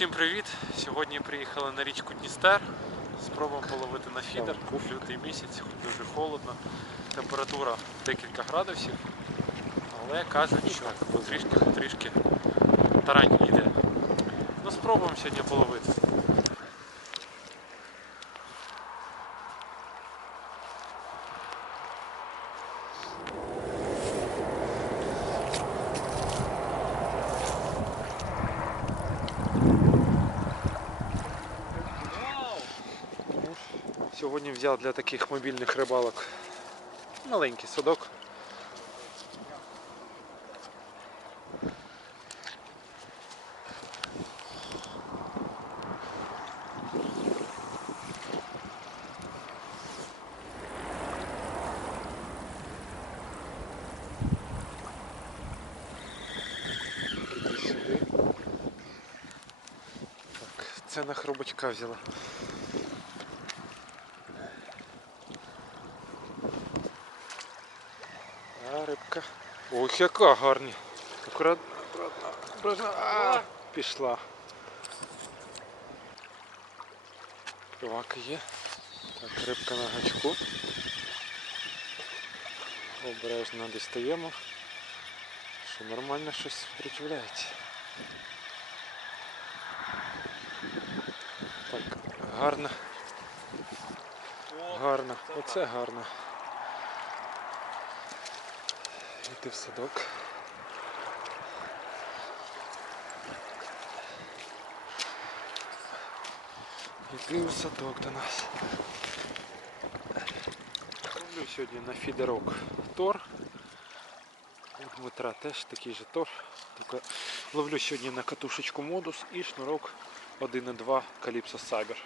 Усім привіт! Сьогодні приїхали на річку Дністер. Спробуємо половити на фідер. Лютий місяць, дуже холодно. Температура декілька градусів. Але кажуть, що потрішки-потрішки тарань йде. Ну спробуємо сьогодні половити. Сьогодні взяв для таких мобільних рибалок маленький садок. Це на хробачка взяла. А, рибка. Ох, яка гарні. Акурат, акуратно, акуратно. А, пішла. Привака є. Так, рибка на гачку. Обережно дістаємо. Що нормально щось сопротивляється. Так, гарно. Гарно. Оце гарно. Йти в садок. Йти в садок до нас. Роблю сьогодні на фідерок Тор. У Дмитра теж такий же Тор. Тільки ловлю сьогодні на катушечку модус і шнурок 1,2 Calypso Cyber.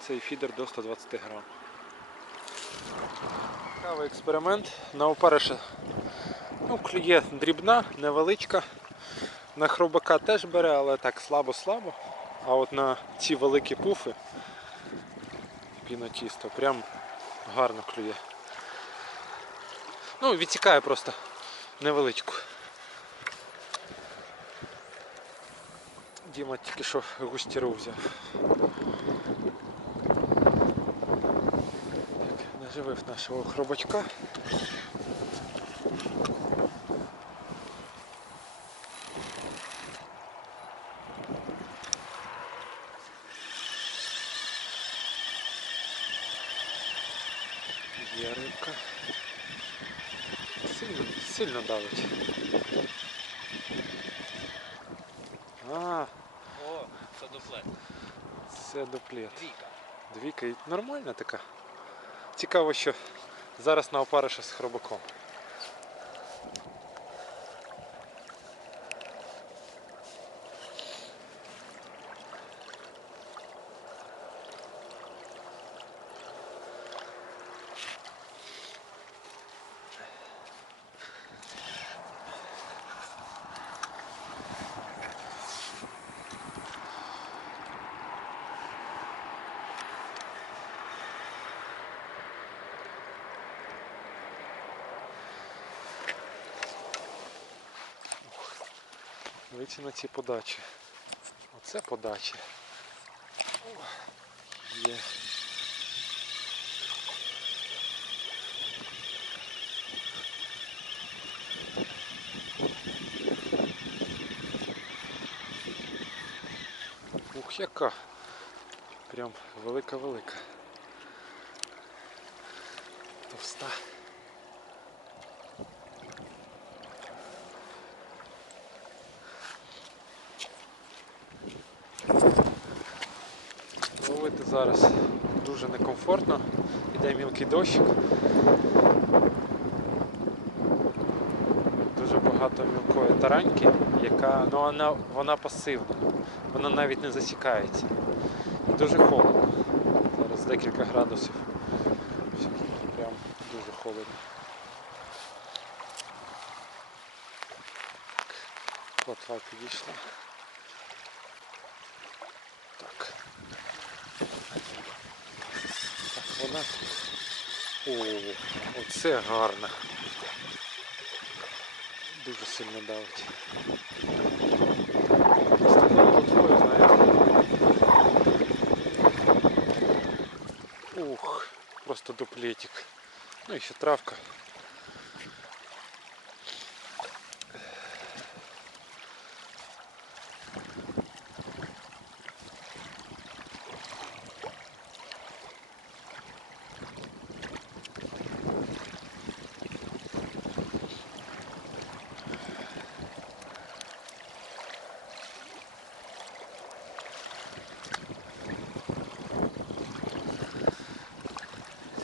Цей фідер до 120 грам. Цікавий експеримент. На опариша Ну, клює дрібна, невеличка. На хробака теж бере, але так слабо-слабо. А от на ці великі пуфи пінотісто прям гарно клює. Ну, відтікає просто невеличку. Діма тільки що густіру взяв. Так, наживив нашого хробачка. Є рибка. Сильно, сильно давить. А, О, це дуплет. це дуплет. Двійка. Двійка і нормальна така. Цікаво, що зараз на опариша з хробаком. Дивіться на ці подачі. Оце подачі. Є. Ух, яка. Прям велика-велика. Ловити зараз дуже некомфортно, іде мілкий дощик. Дуже багато мілкої тараньки, яка ну, вона, вона пасивна, вона навіть не засікається. Дуже холодно. Зараз декілька градусів. Прям дуже холодно. Плотва підійшла. знати. О, оце гарно. Дуже сильно давить. Плотвою, знаєте. Ух, просто дуплетик. Ну і ще травка.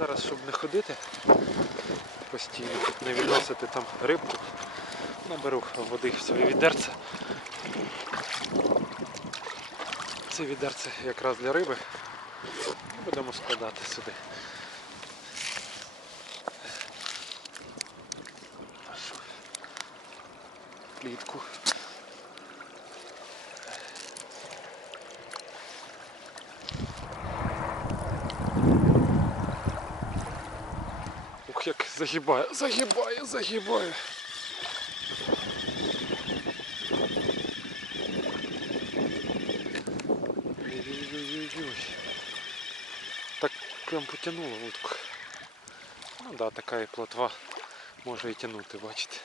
Зараз, щоб не ходити постійно, не відносити там рибку, наберу води в своє відерце. Це відерце якраз для риби. Будемо складати сюди. Плітку. загибає, загибає, загибає. Ой-ой-ой-ой. Так прям потянуло вудку. Ну да, така і плотва може і тягнути, бачите.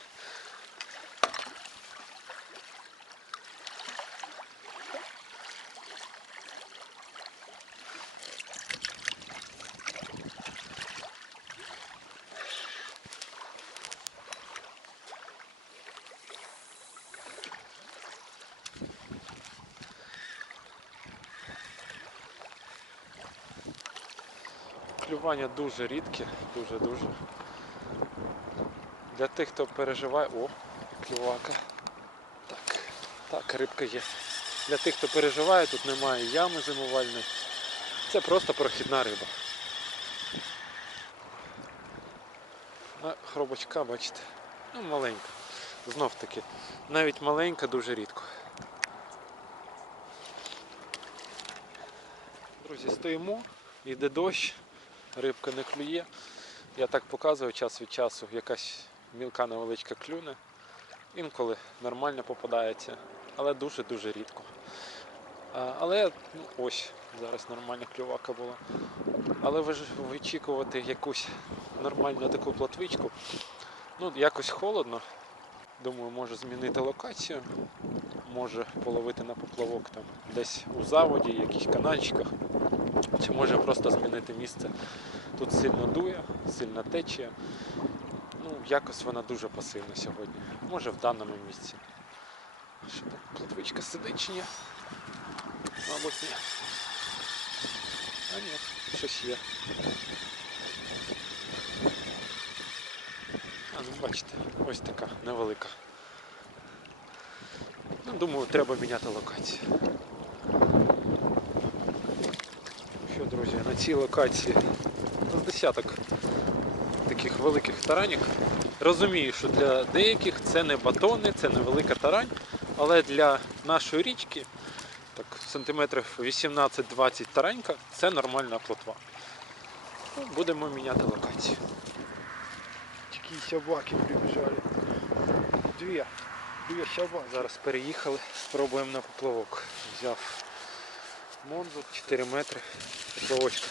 Клювання дуже рідке, дуже-дуже. Для тих, хто переживає. О, клювака. Так, так, рибка є. Для тих, хто переживає, тут немає ями зимувальної. Це просто прохідна риба. А хробочка, бачите, ну маленька. Знов таки, навіть маленька дуже рідко. Друзі, стоїмо, йде дощ, рибка не клює. Я так показую час від часу, якась мілка невеличка клюне. Інколи нормально попадається, але дуже-дуже рідко. Але ну, ось, зараз нормальна клювака була. Але ви ж вичікувати якусь нормальну таку платвичку, ну якось холодно. Думаю, може змінити локацію, може половити на поплавок там десь у заводі, якихось канальчиках, чи може просто змінити місце. Тут сильно дує, сильна течія. Ну, якось вона дуже пасивна сьогодні. Може в даному місці. Що там, платвичка сидить чи ні? Мабуть, ні. А ні, щось є. А, ну бачите, ось така невелика. Ну, думаю, треба міняти локацію. Що, друзі, на цій локації з десяток таких великих таранів. Розумію, що для деяких це не батони, це не велика тарань, але для нашої річки, так, сантиметрів 18-20 таранька, це нормальна плотва. Ну, Будемо міняти локацію. Такие собаки прибежали. Две. Две собаки. Зараз переїхали, спробуємо на поплавок. Взяв Монзу 4 метри. Поплавочка.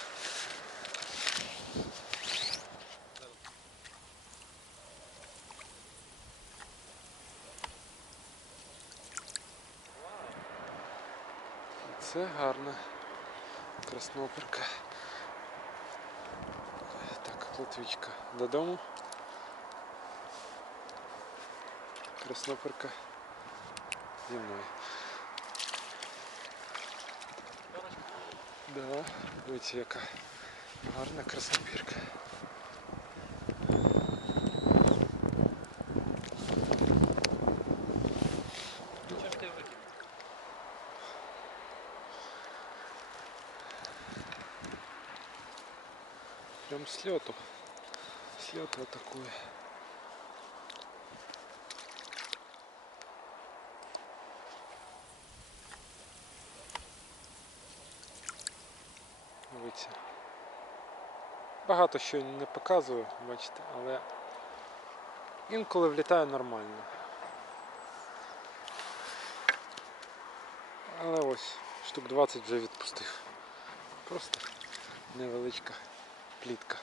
Це гарна красноперка. Так, плотвічка додому. Красноперка зі мною. Да, дивіться, яка гарна краснопірка. Що ж ти викинув? Прям с лету. С лету атакує. Дивіться. Багато що не показую, бачите, але інколи влітає нормально. Але ось штук 20 вже відпустив. Просто невеличка плітка.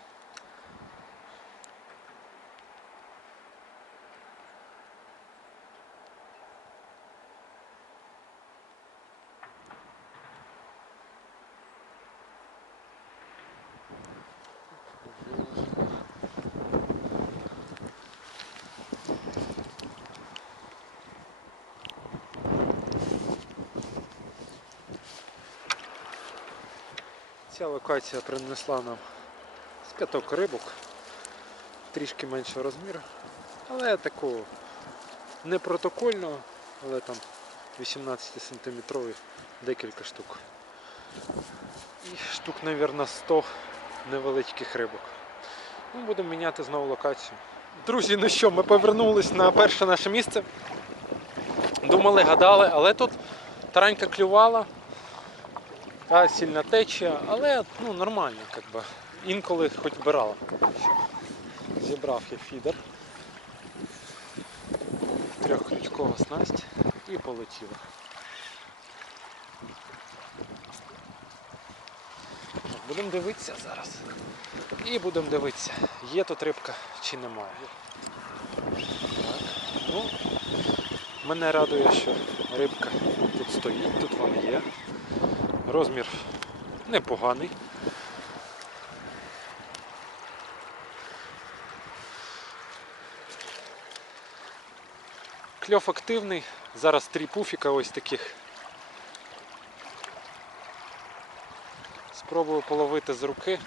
Ця локація принесла нам з п'яток рибок, трішки меншого розміру, але такого не протокольного, але там 18 сантиметрових декілька штук. І штук, мабуть, 100 невеличких рибок. Ну, будемо міняти знову локацію. Друзі, ну що, ми повернулись на перше наше місце. Думали, гадали, але тут таранька клювала. Та сильна течія, але ну, нормально, як би. Інколи хоч брала. Зібрав я фідер. Трьохключкова снасть і полетіла. Будемо дивитися зараз. І будемо дивитися, є тут рибка чи немає. Так, ну, мене радує, що рибка тут стоїть, тут вона є. Розмір непоганий. Кльов активний. Зараз три пуфіка ось таких. Спробую половити з руки.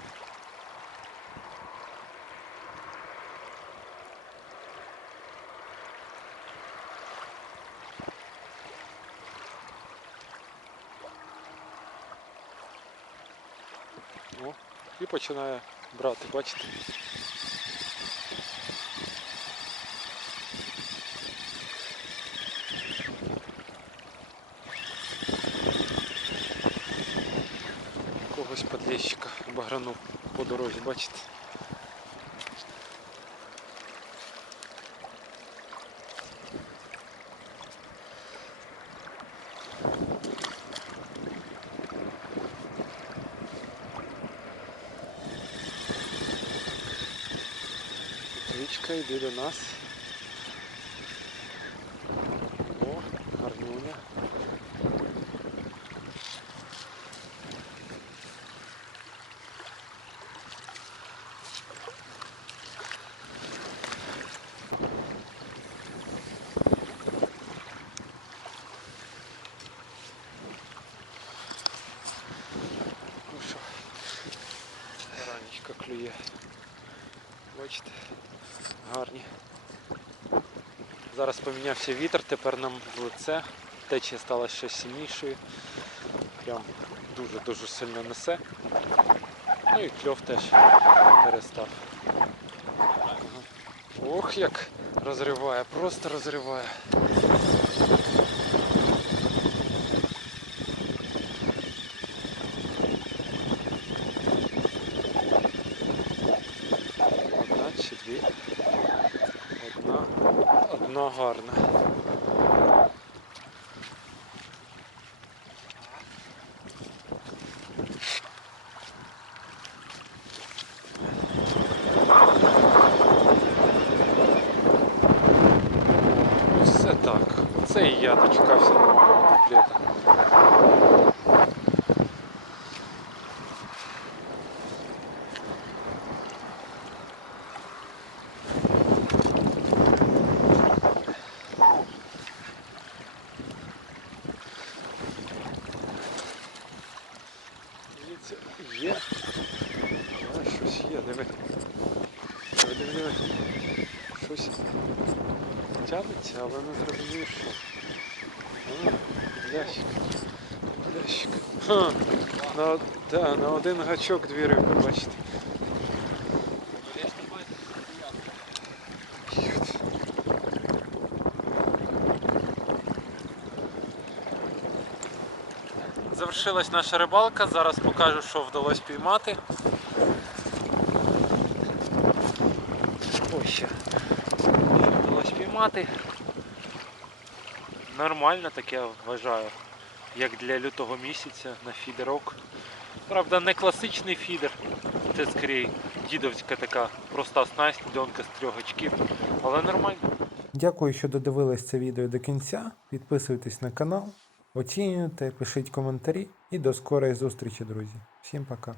О, і починає брати, бачите? Когось подлещика баграну по дорозі, бачите? Річка йде до нас. О, гарнюня. Ну що, ранечка клює. Бачите, гарні. Зараз помінявся вітер, тепер нам в лице. Течія стала ще сильнішою. Прям дуже-дуже сильно несе. Ну і кльов теж перестав. Ох, як розриває, просто розриває. Одна чи дві? Одна. Одна гарна. Ну, Все так. Це і я дочекався нового дуплета. Дивіться, є. А, щось є, диви. Диви, диви, диви. Щось тягнеться, але не зрозумів, що. А, Лящик. Лящик. Ха, на, да, на один гачок дві риби, бачите. Завершилась наша рибалка, зараз покажу, що вдалося піймати. Ось ще. Що вдалося піймати. Нормально таке вважаю, як для лютого місяця на фідерок. Правда, не класичний фідер, це скоріше дідовська така проста снасть, льонка з трьох очків, але нормально. Дякую, що додивились це відео до кінця. Підписуйтесь на канал, оцінюйте, пишіть коментарі і до скорої зустрічі, друзі. Всім пока.